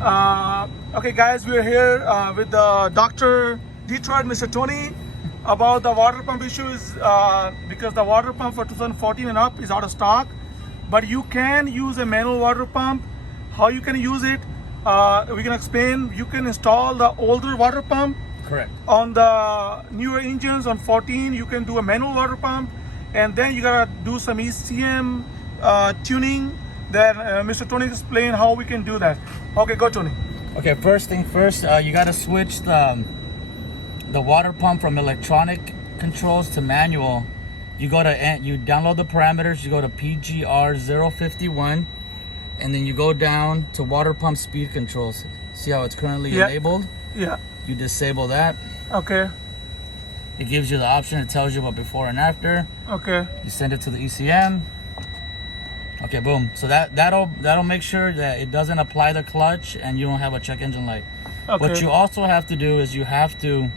Okay, guys, we're here with the Dr. Detroit, Mr. Tony, about the water pump issues because the water pump for 2014 and up is out of stock. But you can use a manual water pump. How you can use it, we can explain. You can install the older water pump. Correct. On the newer engines on 14, you can do a manual water pump, and then you gotta do some ECM tuning. Then Mr. Tony explain how we can do that. Okay, go Tony. Okay, first thing first, you got to switch the water pump from electronic controls to manual. You download the parameters. You go to PGR 051, and then you go down to water pump speed controls. See how it's currently enabled? Yeah. You disable that. Okay. It gives you the option. It tells you about before and after. Okay. You send it to the ECM. Okay, boom. So that'll make sure that it doesn't apply the clutch and you don't have a check engine light. Okay. What you also have to do is you have to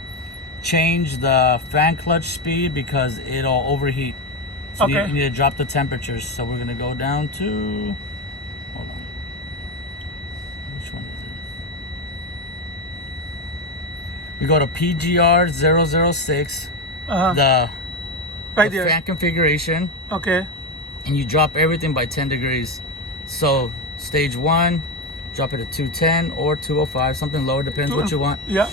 change the fan clutch speed because it'll overheat. So Okay. you need to drop the temperatures. So we're gonna go down to, hold on. Which one is it? We go to PGR 006, the Right there. fan configuration. Okay. And you drop everything by 10 degrees. So stage 1, drop it at 210 or 205, something lower, depends what you want. Yeah.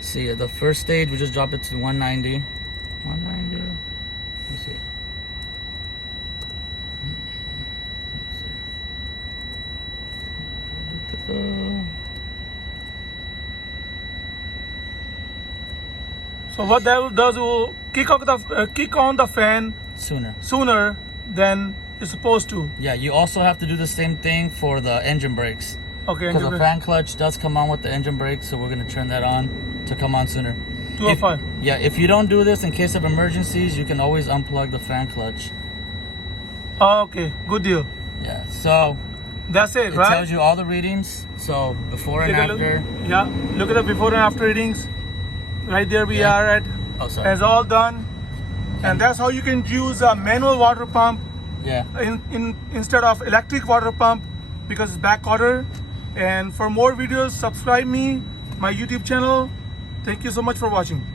See, the first stage, we just drop it to 190. 190. Let me see. So what that does will kick on the fan sooner than it's supposed to. Yeah, you also have to do the same thing for the engine brakes. Okay. Because the fan clutch does come on with the engine brakes, so we're going to turn that on to come on sooner. 205. If you don't do this in case of emergencies, you can always unplug the fan clutch. Oh, okay, good deal. Yeah, so That's it, it right? tells you all the readings. So before and Take a after. Look. Yeah, look at the before and after readings. Right there we are at. Oh, sorry. It's all done. And that's how you can use a manual water pump Yeah. instead of electric water pump because it's back order. And for more videos, subscribe my YouTube channel. Thank you so much for watching.